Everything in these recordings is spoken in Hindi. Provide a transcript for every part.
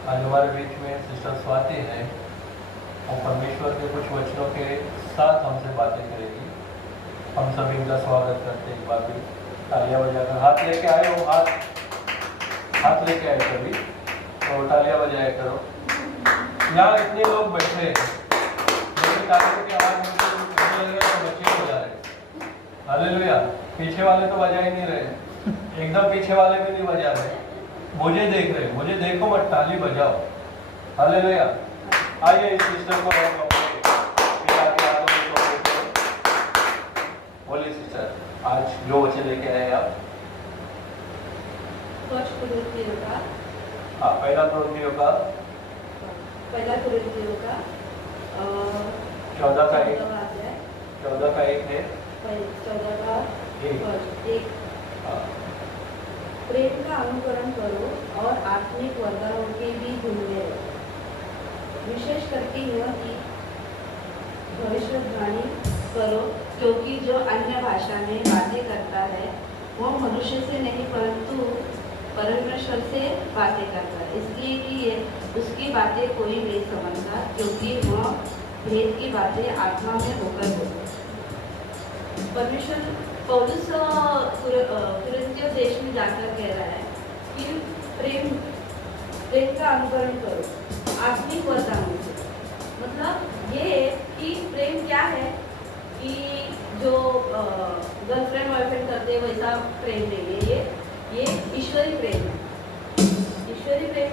आज हमारे बीच में सिस्टर स्वाति हैं और परमेश्वर के कुछ वचनों के साथ हमसे बातें करेगी। हम सभी इनका स्वागत करते हैं। एक बार भी तालियां बजाकर, हाथ लेके आए हो, हाथ लेके आए सभी, तो तालियां बजाया करो। यहाँ इतने लोग बैठे हैं, लेकिन तालियों की आवाज मुझे लग रहा है बच्चे बजा रहे। हालेलुया। पीछे वाले तो बजा ही नहीं रहे, एकदम पीछे वाले भी नहीं बजा रहे, मुझे देख रहे। मुझे देखो मत, ताली बजाओ। हालेलुया। आइए इस सिस्टर को बोलिए सिस्टर, आज जो वचन लेके आए आप। पहला कुरिन्थियों का 14 का 1 है। 14 का 1 प्रेम का अनुकरण करो और आत्मिक वरदानों के भी ढूंढते रहो। विशेष करके यह कि भविष्यवाणी करो, क्योंकि जो अन्य भाषा में बातें करता है वह मनुष्य से नहीं परंतु परमेश्वर से बातें करता है, इसलिए कि उसकी बातें कोई नहीं समझता, क्योंकि वह भेद की बातें आत्मा में होकर होती। परमेश्वर पौलुस कुरिन्थियों देश में जाकर कह रहा है कि प्रेम का अनुकरण करो आत्मिक वरदानों से। मतलब ये कि प्रेम क्या है कि जो गर्लफ्रेंड बॉयफ्रेंड करते हैं वैसा प्रेम नहीं है। ये ईश्वरी प्रेम है। ईश्वरी प्रेम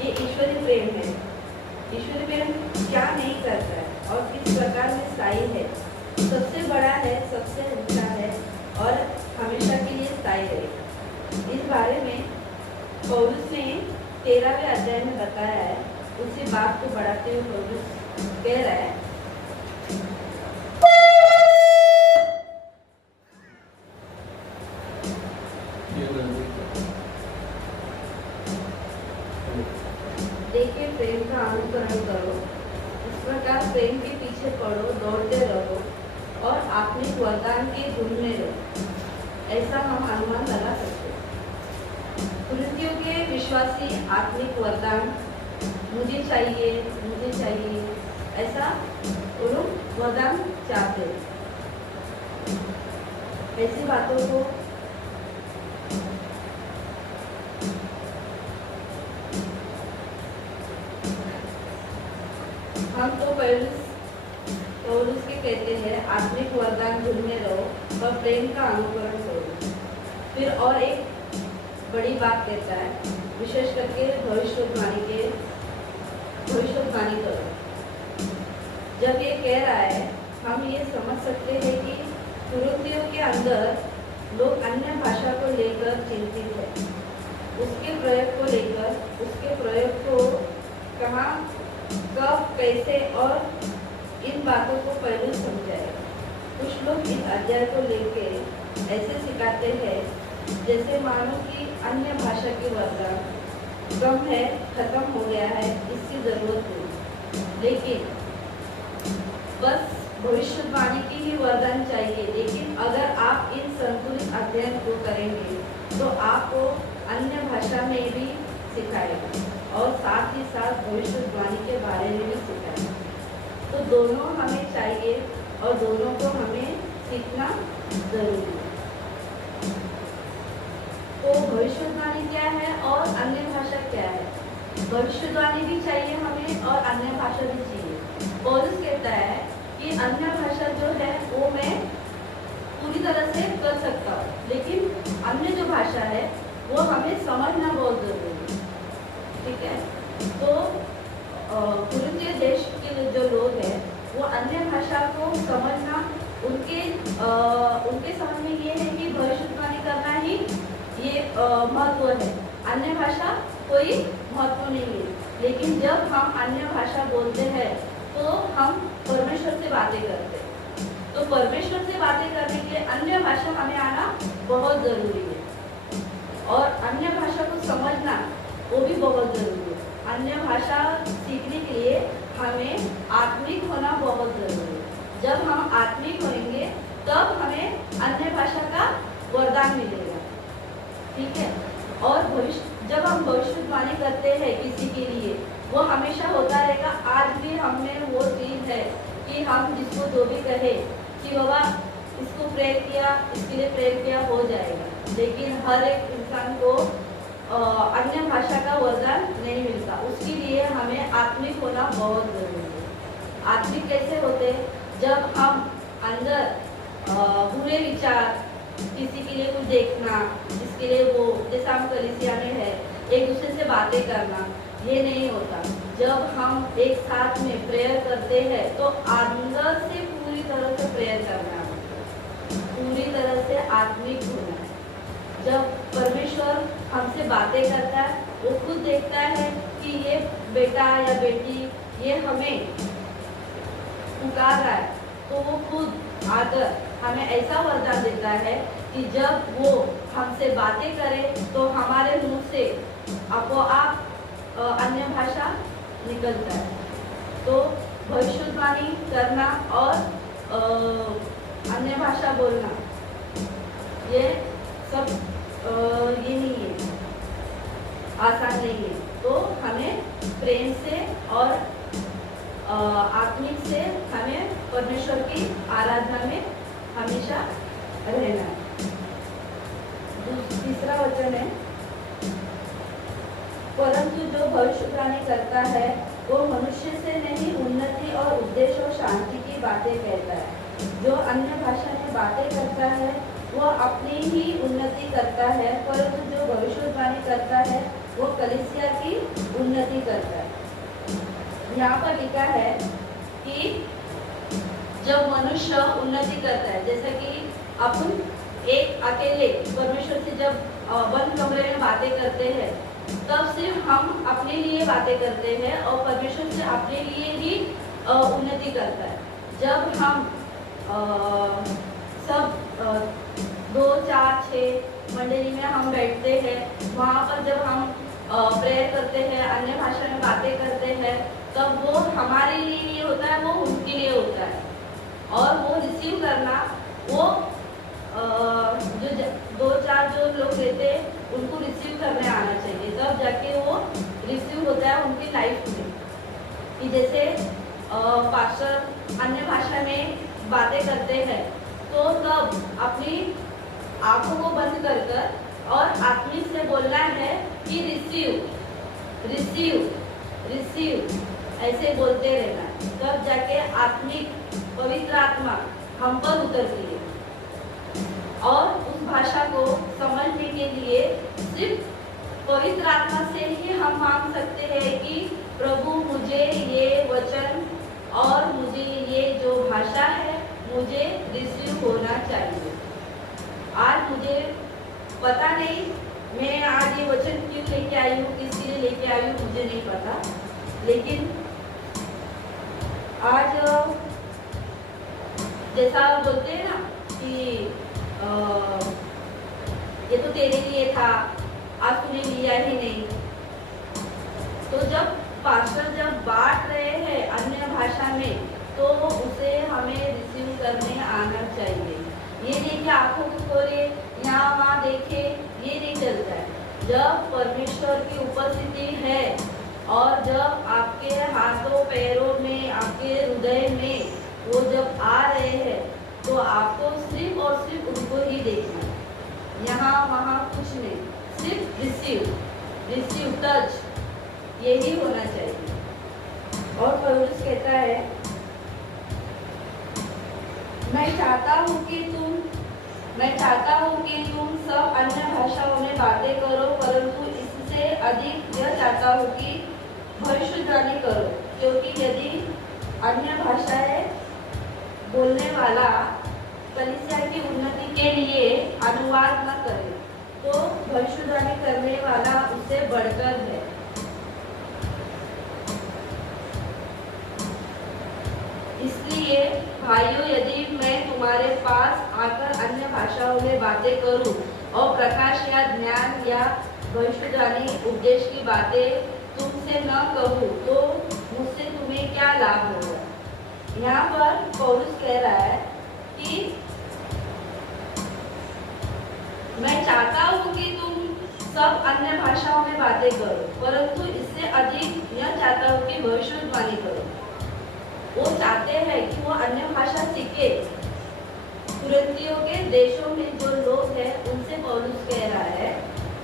ये ईश्वरी प्रेम है। ईश्वरी प्रेम क्या नहीं करता है और किस प्रकार में स्थायी है, सबसे बड़ा है, सबसे ऊंचा है और हमेशा के लिए स्थायी रहेगा। इस बारे में पौलुस ने 13वें अध्याय में बताया है। उसी बात को बढ़ाते हुए पौलुस कह रहा है, देखिए प्रेम का अनुकरण करो, इस प्रकार प्रेम के पीछे पड़ो, दौड़ते रहो और आत्मिक वरदान के ढूंढने रहो। ऐसा हम अनुमान लगा सकते हैं। कुरिन्थियों के विश्वासी आत्मिक वरदान मुझे चाहिए ऐसा वो लोग वरदान चाहते हैं। ऐसी बातों को हम तो पौलुस के कहते हैं आत्मिक वरदान ढूंढने रहो और प्रेम का अनुकरण करो। फिर और एक बड़ी बात कहता है, विशेष करके भविष्यवाणी करो। जब ये कह रहा है, हम ये समझ सकते हैं कि कुरिन्थियों के अंदर लोग अन्य भाषा को लेकर चिंतित है, उसके प्रयोग को लेकर, उसके प्रयोग को कहाँ, कब, कैसे और इन बातों को पहले समझाएगा। कुछ लोग इस अध्याय को लेके ऐसे सिखाते हैं जैसे मानो कि अन्य भाषा की वरदान कम है, खत्म हो गया है, इसकी जरूरत नहीं। लेकिन बस भविष्यवाणी की ही वरदान चाहिए। लेकिन अगर आप इन संतुलित अध्ययन को करेंगे तो आपको अन्य भाषा में भी सिखाएगा और साथ ही साथ भविष्यवाणी के बारे में भी सिखाएगा। तो दोनों हमें चाहिए और दोनों को हमें सीखना जरूरी है। तो भविष्यवाणी क्या है और अन्य भाषा क्या है? भविष्यवाणी भी चाहिए हमें और अन्य भाषा भी चाहिए। पौलुस कहता है कि अन्य भाषा जो है वो मैं पूरी तरह से कर सकता हूँ, लेकिन अन्य जो भाषा है वो हमें समझना बहुत जरूरी है। ठीक है, तो कुरिन्थियों देश के जो लोग हैं वो अन्य भाषा को समझना, उनके समझ में ये है कि भविष्यवाणी करना ही ये महत्व है, अन्य भाषा कोई महत्व नहीं है। लेकिन जब हम अन्य भाषा बोलते हैं तो हम परमेश्वर से बातें करते हैं। तो परमेश्वर से बातें करने के लिए अन्य भाषा हमें आना बहुत जरूरी है और अन्य भाषा को समझना वो भी बहुत जरूरी है। अन्य भाषा सीखने के लिए हमें आत्मिक होना बहुत जरूरी है। जब हम आत्मिक होंगे तब हमें अन्य भाषा का ठीक है। और भविष्य, जब हम भविष्यवाणी करते हैं किसी के लिए, वो हमेशा होता रहेगा। आज भी हम में वो चीज़ है कि हम जिसको जो भी कहे कि बाबा इसको प्रेयर किया, इसके लिए प्रेयर किया, हो जाएगा। लेकिन हर एक इंसान को अन्य भाषा का वरदान नहीं मिलता। उसके लिए हमें आत्मिक होना बहुत जरूरी है। आत्मिक कैसे होते? जब हम अंदर बुरे विचार, किसी के लिए कुछ देखना, जिसके लिए वो, जैसा हम कलीसिया में है, एक दूसरे से बातें करना, ये नहीं होता। जब हम एक साथ में प्रेयर करते हैं तो अंदर से पूरी तरह से प्रेयर करना है, पूरी तरह से आत्मिक होना है। जब परमेश्वर हमसे बातें करता है, वो खुद देखता है कि ये बेटा या बेटी ये हमें पुकार रहा है, तो वो खुद आकर हमें ऐसा वरदान देता है कि जब वो हमसे बातें करे तो हमारे मुंह से आप अन्य भाषा निकलता है। तो भविष्यवाणी करना और अन्य भाषा बोलना, ये सब ये नहीं है, आसान नहीं है। तो हमें प्रेम से और आत्मिक से हमें परमेश्वर की आराधना में हमेशा रहना है। तीसरा वचन है, परंतु जो भविष्यवाणी करता है वो मनुष्य से नहीं, उन्नति और उद्देश्य और शांति की बातें कहता है। जो अन्य भाषा में बातें करता है वो अपनी ही उन्नति करता है, परंतु जो भविष्यवाणी करता है वो कलीसिया की उन्नति करता है। यहाँ पर लिखा है कि जब मनुष्य उन्नति करता है, जैसे कि अपन एक अकेले परमेश्वर से जब बंद कमरे में बातें करते हैं, तब सिर्फ हम अपने लिए बातें करते हैं और परमेश्वर से अपने लिए ही उन्नति करता है। जब हम सब 2, 4, 6 मंडली में हम बैठते हैं, वहाँ पर जब हम प्रेयर करते हैं, अन्य भाषा में बातें करते हैं, तब वो हमारे लिए नहीं होता है, वो उनके लिए होता है। और वो रिसीव करना, वो जो 2-4 जो लोग रहते हैं उनको रिसीव करने आना चाहिए, तब जाके वो रिसीव होता है उनकी लाइफ में। कि जैसे पास्टर अन्य भाषा में बातें करते हैं, तो तब अपनी आंखों को बंद कर कर और आत्मिक से बोलना है कि रिसीव रिसीव रिसीव, ऐसे बोलते रहना, तब जाके आत्मिक पवित्र आत्मा हम पर उतरती है। और उस भाषा को समझने के लिए सिर्फ पवित्र आत्मा से ही हम मांग सकते हैं कि प्रभु मुझे ये वचन और मुझे ये जो भाषा है मुझे रिसीव होना चाहिए। आज मुझे पता नहीं मैं आज ये वचन क्यों लेके आई हूँ, किस लिए लेके आई हूँ, मुझे नहीं पता, लेकिन आज जैसा बोलते हैं ना कि ये तो तेरे लिए था, आज तूने लिया ही नहीं। तो जब पास्टर जब बांट रहे हैं अन्य भाषा में, तो उसे हमें रिसीव करने आना चाहिए। ये नहीं कि आंखों को खोले यहाँ वहाँ देखे, ये नहीं चलता है। जब परमेश्वर की उपस्थिति है और जब आपके हाथों पैरों में, आपके हृदय में वो जब आ रहे हैं, तो आपको सिर्फ और सिर्फ उनको ही देखना है, यहाँ वहाँ कुछ नहीं, सिर्फ रिसीव टच, यही होना चाहिए। और पौलुस कहता है, मैं चाहता हूँ कि तुम सब अन्य भाषाओं में बातें करो, परंतु इससे अधिक यह चाहता हूँ कि भविष्यवाणी करो, क्योंकि यदि अन्य भाषाएं बोलने वाला कलीसिया की उन्नति के लिए अनुवाद न करे, तो भविष्यवाणी करने वाला उससे बढ़कर है। इसलिए भाइयों, यदि मैं तुम्हारे पास आकर अन्य भाषाओं में बातें करूं और प्रकाश या ज्ञान या भविष्यवाणी उपदेश की बातें तुमसे न कहूं, तो मुझसे तुम्हें क्या लाभ होगा। यहाँ पर पौलुस कह रहा है कि मैं चाहता हूँ कि तुम सब अन्य भाषाओं में बातें करो, परंतु इससे अधिक यह चाहता हूँ कि भविष्यवाणी करो। वो चाहते हैं कि वो अन्य भाषा सीखे। कुरिन्थियों के देशों में जो लोग हैं उनसे पौलुस कह रहा है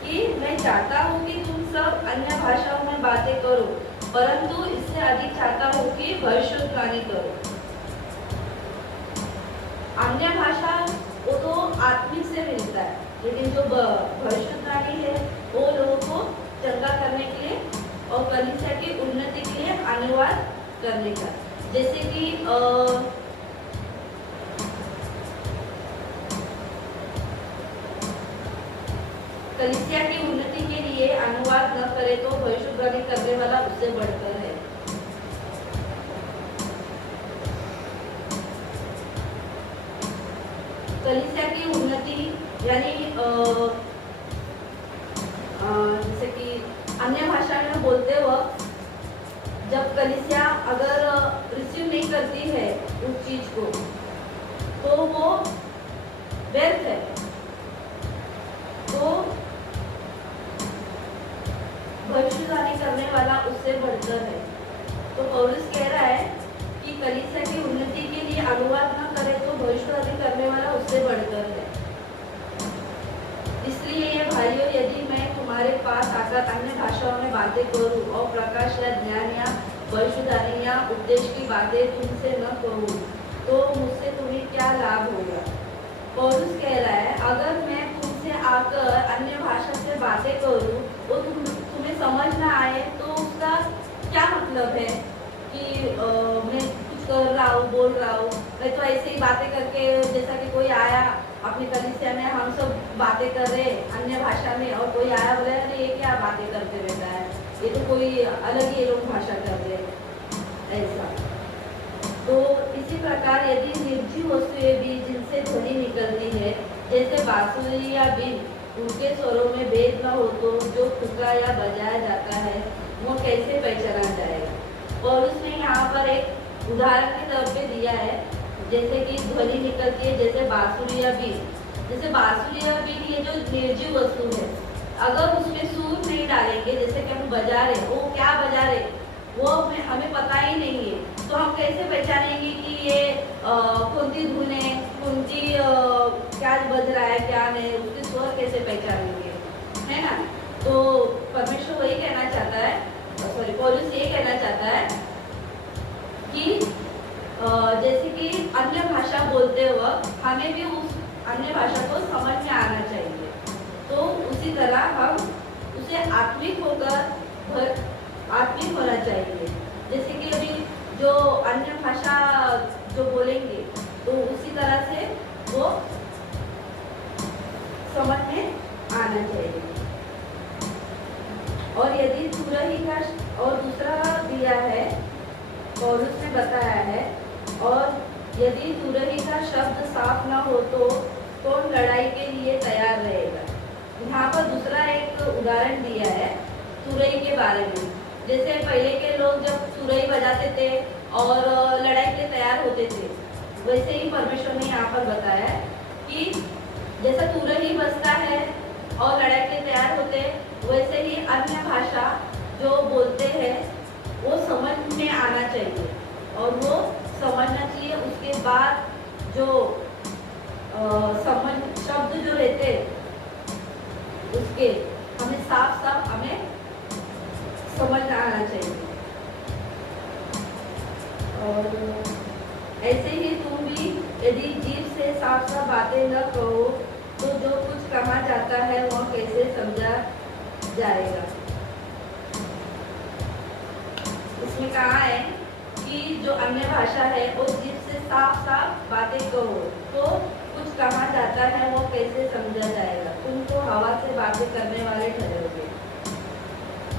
कि मैं चाहता हूँ कि तुम सब अन्य भाषाओं में बातें करो, परंतु इससे अधिक चाहता हूँ कि भविष्यवाणी करो। अन्य भाषा वो तो आत्मिक से मिलता है, लेकिन जो भविष्यवाणी है वो लोगों को चंगा करने के लिए और कलीसिया की उन्नति के लिए अनुवाद करने का। जैसे कि कलीसिया की उन्नति के लिए अनुवाद न करे तो भविष्यवाणी करने वाला उससे बढ़कर है। कलीसिया की उन्नति यानी जैसे कि अन्य भाषा में बोलते वक्त जब कलीसिया अगर रिसीव नहीं करती है उस चीज को तो वो व्यर्थ है। तो भविष्यवाणी करने वाला उससे बढ़कर है। तो पौलुस कह रहा है कि कलीसिया की उन्नति के लिए अनुवाद न करे तो भविष्यवाणी करने वाला उससे बढ़कर है। इसलिए ये भाइयों, यदि मैं तुम्हारे पास आकर अन्य भाषाओं में बातें करूं और प्रकाश या ज्ञान या भविष्यवाणी या उपदेश की बातें तुमसे न कहूं तो मुझसे तुम्हें क्या लाभ होगा। पौलुस कह रहा है अगर मैं तुमसे आकर अन्य भाषा से बातें करूं वो तुम्हें समझ ना आए तो उसका क्या मतलब है कि मैं कुछ कर रहा हूँ, बोल रहा हूँ। मैं तो ऐसे ही बातें करके, जैसा कि कोई आया अपनी कलीसिया में हम सब बातें कर रहे अन्य भाषा में और कोई आया बोले अरे ये क्या बातें करते रहता है, ये तो कोई अलग ही लोग भाषा कर रहे ऐसा। तो इसी प्रकार यदि निर्जीव वस्तुएं भी जिनसे ध्वनि निकलती है जैसे बांसुरी या बीन, उनके स्वरों में भेद न हो तो जो फूका या बजाया जाता है वो कैसे पहचाना जाएगा। पौलुस ने यहाँ पर एक उदाहरण के तौर पे दिया है, जैसे कि ध्वनि निकलती है जैसे बांसुरी या बीन। जैसे बांसुरी या बीन ये जो निर्जीव वस्तु है, अगर उसमें सुर नहीं डालेंगे, जैसे कि हम बजा रहे वो क्या बजा रहे वो हमें पता ही नहीं है, तो हम कैसे पहचानेंगे कि ये कौन सी धुन है, कौन सी क्या बज रहा है क्या नहीं, उसके स्वर कैसे पहचानेंगे, है ना। तो परमेश्वर वही कहना चाहता है, सॉरी पौलुस ये कहना चाहता है कि जैसे कि अन्य भाषा बोलते वक्त हमें भी उस अन्य भाषा को समझ में आना चाहिए। तो उसी तरह हम उसे आत्मिक होना चाहिए। जैसे कि अभी जो अन्य भाषा जो बोलेंगे तो उसी तरह से वो समझ में आना चाहिए। और यदि तुरही का और दूसरा दिया है, पौलुस ने बताया है, और यदि तुरही का शब्द साफ ना हो तो कौन लड़ाई के लिए तैयार रहेगा। यहाँ पर दूसरा एक उदाहरण दिया है तुरही के बारे में। जैसे पहले के लोग जब तुरही बजाते थे और लड़ाई के लिए तैयार होते थे, वैसे ही परमेश्वर ने यहाँ पर बताया है कि जैसा तुरही बजता है और लड़ाई के लिए तैयार होते, वैसे ही अन्य भाषा जो बोलते हैं वो समझ में आना चाहिए और वो समझना चाहिए। उसके बाद जो समझ शब्द जो रहते उसके हमें साफ साफ हमें समझ आना चाहिए। और ऐसे ही तुम भी यदि जीभ से साफ साफ बातें न कहो तो जो कुछ कहा जाता है वह कैसे समझा जाएगा। इसमें कहा है कि जो अन्य भाषा है वो जीभ से साफ साफ बातें कहो तो कुछ कहा जाता है वो कैसे समझा जाएगा। तुम तो हवा से बातें करने वाले ठहरोगे।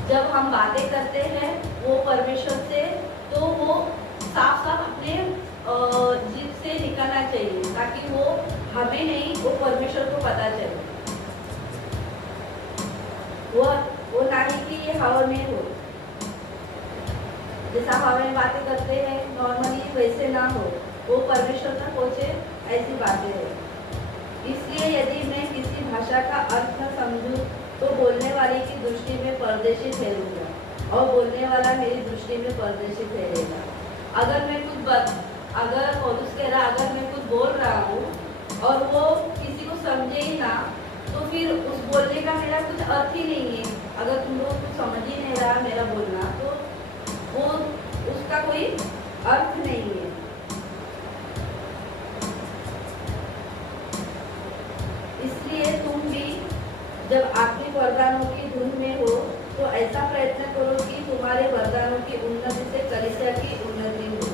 जब हम बातें करते हैं वो परमेश्वर से, तो वो साफ साफ अपने जीभ से निकलना चाहिए ताकि वो हमें नहीं वो परमेश्वर को पता चले। वो नहीं कि ये हवा में हो, जैसा हवा में बातें करते हैं नॉर्मली वैसे ना हो, वो परमेश्वर तक पहुँचे ऐसी बातें है। इसलिए यदि मैं किसी भाषा का अर्थ न समझूं तो बोलने दृष्टि में परदेशी ठहरूंगा और बोलने वाला मेरी दृष्टि में परदेशी ठहरेगा। अगर पौलुस कह रहा अगर मैं कुछ बोल रहा हूँ और वो किसी को समझे ही ना, तो फिर उस बोलने का मेरा कुछ अर्थ ही नहीं है। अगर तुम लोग कुछ समझ ही नहीं रहा मेरा बोलना, तो वो उसका कोई अर्थ नहीं है। इसलिए तुम भी जब आत्मिक वरदानों की धुन में हो तो ऐसा प्रयत्न करो कि तुम्हारे वरदानों की उन्नति से कलीसिया की उन्नति हो।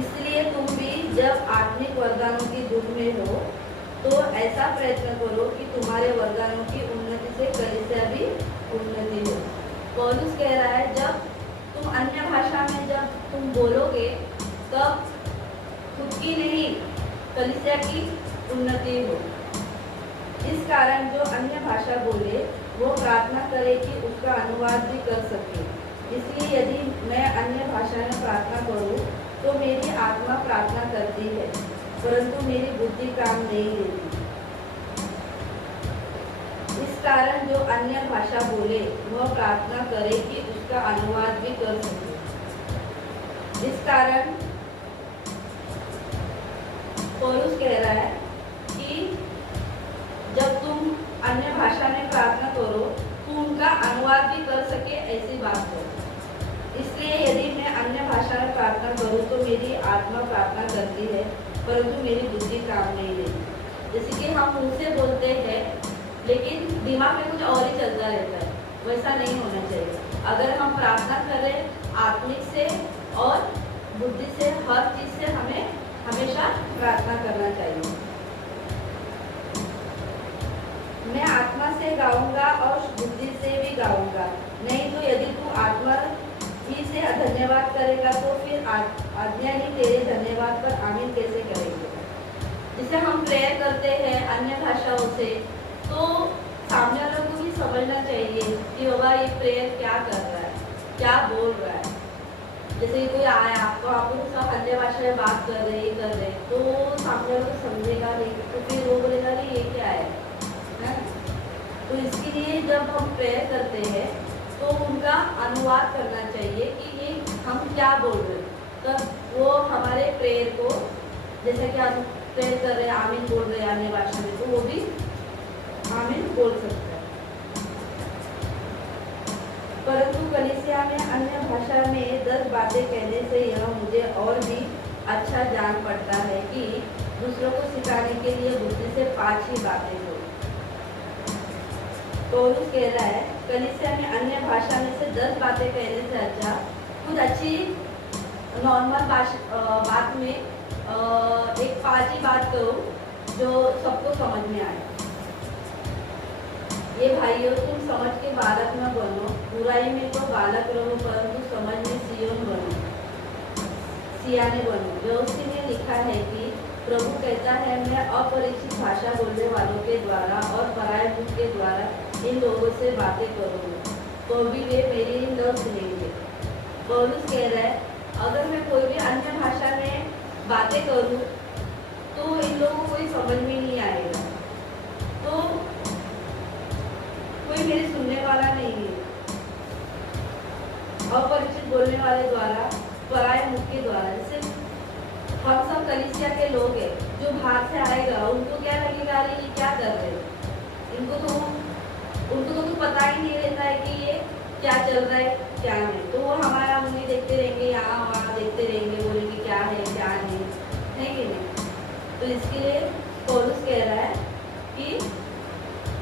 इसलिए तुम भी जब आत्मिक वरदानों की धुन में हो तो ऐसा प्रयत्न करो कि तुम्हारे वरदानों की उन्नति से कलीसिया भी उन्नति हो। पौलुस कह रहा है जब तुम अन्य भाषा में जब तुम बोलोगे तब खुद की नहीं कलीसिया की उन्नति हो। इस कारण जो अन्य भाषा बोले वो प्रार्थना करे कि उसका अनुवाद भी कर सके। इसलिए यदि मैं अन्य भाषा में प्रार्थना करूं तो मेरी आत्मा प्रार्थना करती है परंतु मेरी बुद्धि काम नहीं देती। इस कारण जो अन्य भाषा बोले वह प्रार्थना करे कि उसका अनुवाद भी कर सके। इस कारण पौलुस कह रहा है कि जब तुम अन्य भाषा में प्रार्थना करो तो उनका अनुवाद भी कर सके, ऐसी बात करो। इसलिए यदि मैं अन्य भाषा में प्रार्थना करूं तो मेरी आत्मा प्रार्थना करती है परंतु मेरी बुद्धि काम नहीं देती। जैसे कि हम मुंह से बोलते हैं लेकिन दिमाग में कुछ और ही चलता रहता है, वैसा नहीं होना चाहिए। अगर हम प्रार्थना करें आत्मिक से और बुद्धि से, हर चीज़ से हमें हमेशा प्रार्थना करना चाहिए। मैं आत्मा से गाऊंगा और बुद्धि से भी गाऊंगा, नहीं तो यदि तू आत्मा ही से धन्यवाद करेगा तो फिर आज्ञा ही तेरे धन्यवाद पर आमीन कैसे करेंगे। जिसे हम प्रेयर करते हैं अन्य भाषाओं से तो सामने वालों को भी समझना चाहिए कि बाबा ये प्रेयर क्या कर रहा है, क्या बोल रहा है। जैसे कोई आया तो आप लोग सब अन्य भाषा में बात कर रहे तो सामने वालों को समझेगा नहीं, तो फिर वो बोलेगा कि ये क्या है। तो इसके लिए जब हम प्रेयर करते हैं तो उनका अनुवाद करना चाहिए कि ये हम क्या बोल रहे हैं, तब वो हमारे प्रेयर को, जैसे कि हम प्रेयर कर रहे हैं आमीन बोल रहे हैं अन्य भाषा में, तो वो भी आमीन बोल सकता है। परंतु कलीसिया में अन्य भाषा में 10 बातें कहने से यह मुझे और भी अच्छा जान पड़ता है कि दूसरों को सिखाने के लिए बुद्धि से 5 ही बातें हो। पौलुस कह रहा है कलीसिया में अन्य भाषा में से 10 बातें कहने से अच्छा कुछ अच्छी नॉर्मल बात में एक 5 ही बात करो जो सबको समझ में आए। ये भाइयों तुम समझ के बालक न बनो, बुराई में तो बालक रहो परंतु समझ में सियाने बनो। व्यवस्था में लिखा है कि प्रभु कहता है मैं अपरिचित भाषा बोलने वालों के द्वारा और पराये मुख के द्वारा इन लोगों से बातें करूँगा तो भी वे मेरी न सुनेंगे। पौलुस कह रहा है अगर मैं कोई भी अन्य भाषा में बातें करूँ तो इन लोगों को कोई समझ में नहीं आएगा, तो कोई मेरे सुनने वाला नहीं है। अपरिचित बोलने वाले द्वारा, पराये मुख के द्वारा, जैसे हम सब कलीसिया के लोग हैं, जो बाहर से आएगा उनको क्या लगेगा अरे ये क्या कर रहे हैं, उनको तो पता ही नहीं रहता है कि ये क्या चल रहा है क्या नहीं, तो वो हमारा मूवी देखते रहेंगे, यहाँ वहाँ देखते रहेंगे, बोलेंगे क्या है क्या नहीं, है कि नहीं। तो इसके लिए पौलुस कह रहा है कि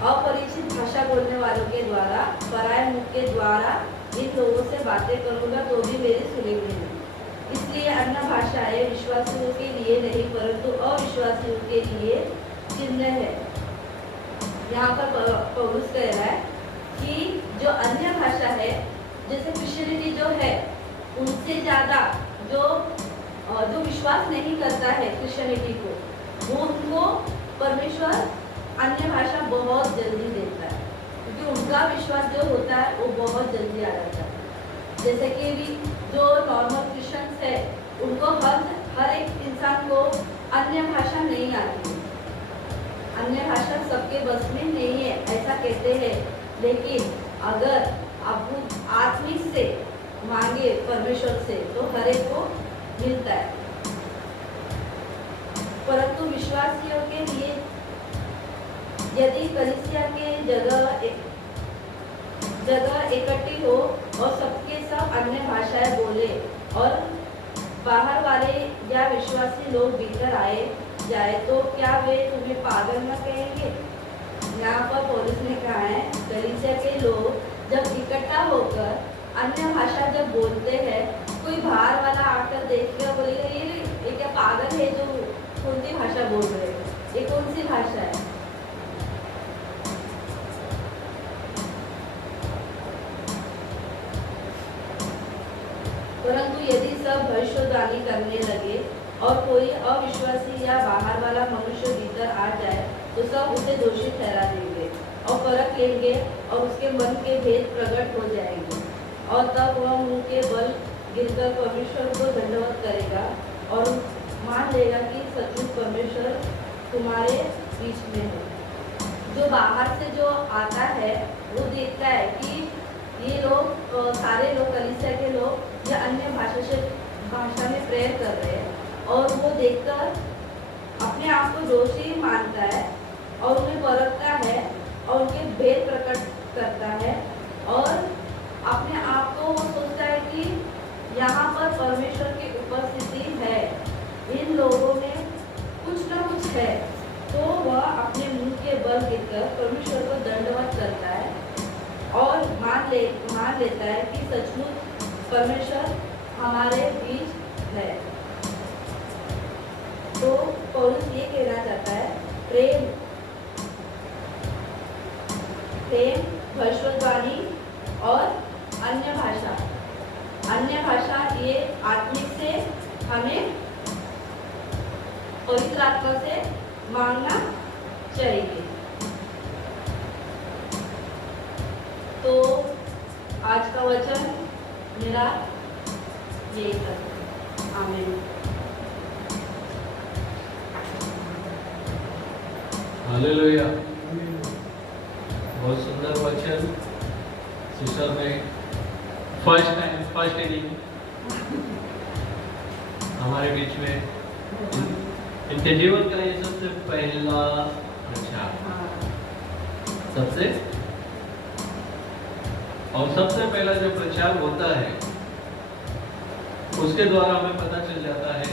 अपरिचित भाषा बोलने वालों के द्वारा, पराये मुख के द्वारा इन लोगों से बातें करूँगा तो भी मेरी सुनेंगे नहीं। इसलिए अन्य भाषाएं विश्वासियों के लिए नहीं परंतु अविश्वासियों के लिए चिन्ह है। यहाँ पर पौलुस कह रहा है कि जो अन्य भाषा है, जैसे क्रिश्चियनिटी जो है उनसे ज़्यादा जो विश्वास नहीं करता है क्रिश्चियनिटी को, वो उनको परमेश्वर अन्य भाषा बहुत जल्दी देता है, क्योंकि उनका विश्वास जो होता है वो बहुत जल्दी आ जाता है। जैसे कि जो नॉर्मल क्रिश्चियंस है उनको हर एक इंसान को अन्य भाषा नहीं आती है, अन्य भाषा सबके बस में नहीं है ऐसा कहते हैं, लेकिन अगर आप आत्मिक से मांगे परमेश्वर से तो हर एक को मिलता है, परंतु विश्वासियों के लिए यदि कलीसिया के जगह इकट्ठी हो और सबके सब अन्य भाषाएं बोले और बाहर वाले या विश्वासी लोग भीतर आए जाए तो क्या वे तुम्हें पागल न कहेंगे? यहाँ पर पौलुस ने कहा है कलीसिया के लोग जब इकट्ठा होकर अन्य भाषा जब बोलते हैं, कोई बाहर वाला आकर देखेगा बोलेगा ये क्या पागल है जो कौन सी भाषा बोल रहे हैं, ये कौन सी भाषा है? परंतु यदि सब भविष्यवाणी करने लगे और कोई अविश्वासी या बाहर वाला मनुष्य भीतर आ जाए तो सब उसे दोषी ठहरा देंगे और परख लेंगे और उसके मन के भेद प्रकट हो जाएंगे और तब वह मुंह के बल गिरकर परमेश्वर को दंडवत करेगा और मान लेगा कि सचमुच परमेश्वर तुम्हारे बीच में है। जो बाहर से जो आता है वो देखता है कि ये लोग सारे लोग कलीसिया के लोग या अन्य भाषा में प्रेयर कर रहे हैं और वो देखकर अपने आप को दोषी मानता है और उन्हें परखता है और उनके भेद प्रकट करता है और अपने आप को वो सोचता है कि यहाँ पर परमेश्वर की उपस्थिति है, इन लोगों में कुछ ना कुछ है, तो वह अपने मुंह के बल गिरकर परमेश्वर को दंडवत करता है और मान लेता है कि सचमुच परमेश्वर हमारे बीच है। तो पौलुस ये कहना चाहता है प्रेम, भविष्यवाणी और अन्य भाषा ये आत्मिक से हमें पवित्र आत्मा से मांगना चाहिए। तो आज का वचन मेरा यही था। आमीन। हालेलुया। बहुत सुंदर वचन सिस्टर ने फर्स्ट इनिंग हमारे बीच में इनके जीवन का ये सबसे पहला प्रचार, सबसे पहला जो प्रचार होता है उसके द्वारा हमें पता चल जाता है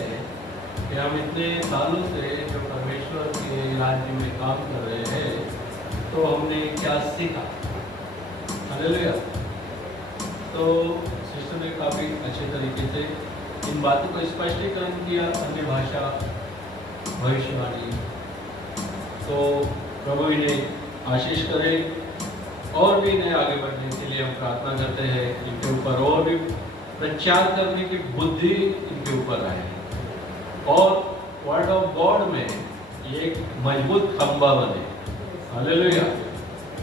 कि हम इतने सालों से जो परमेश्वर के राज्य में काम कर रहे हैं तो हमने क्या सीखा। हालेलुया। तो सिस्टर ने काफ़ी अच्छे तरीके से इन बातों को स्पष्टीकरण किया, अन्य भाषा, भविष्यवाणी। तो प्रभु इन्हें आशीष करे और भी इन्हें आगे बढ़ने के लिए हम प्रार्थना करते हैं, इनके ऊपर और भी प्रचार करने की बुद्धि इनके ऊपर आए और वर्ड ऑफ गॉड में ये एक मजबूत खंभा बने। हालेलुया।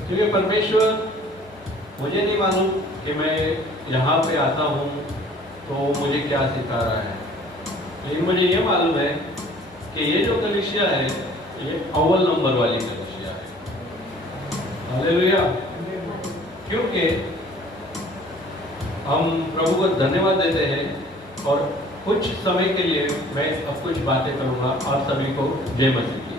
क्योंकि परमेश्वर, मुझे नहीं मालूम कि मैं यहाँ पे आता हूँ तो मुझे क्या सिखा रहा है, लेकिन मुझे ये मालूम है कि ये जो कलीसिया है ये अव्वल नंबर वाली कलीसिया है। हालेलुया। क्योंकि हम प्रभु को धन्यवाद देते हैं और कुछ समय के लिए मैं अब कुछ बातें करूँगा और सभी को जय मसीह।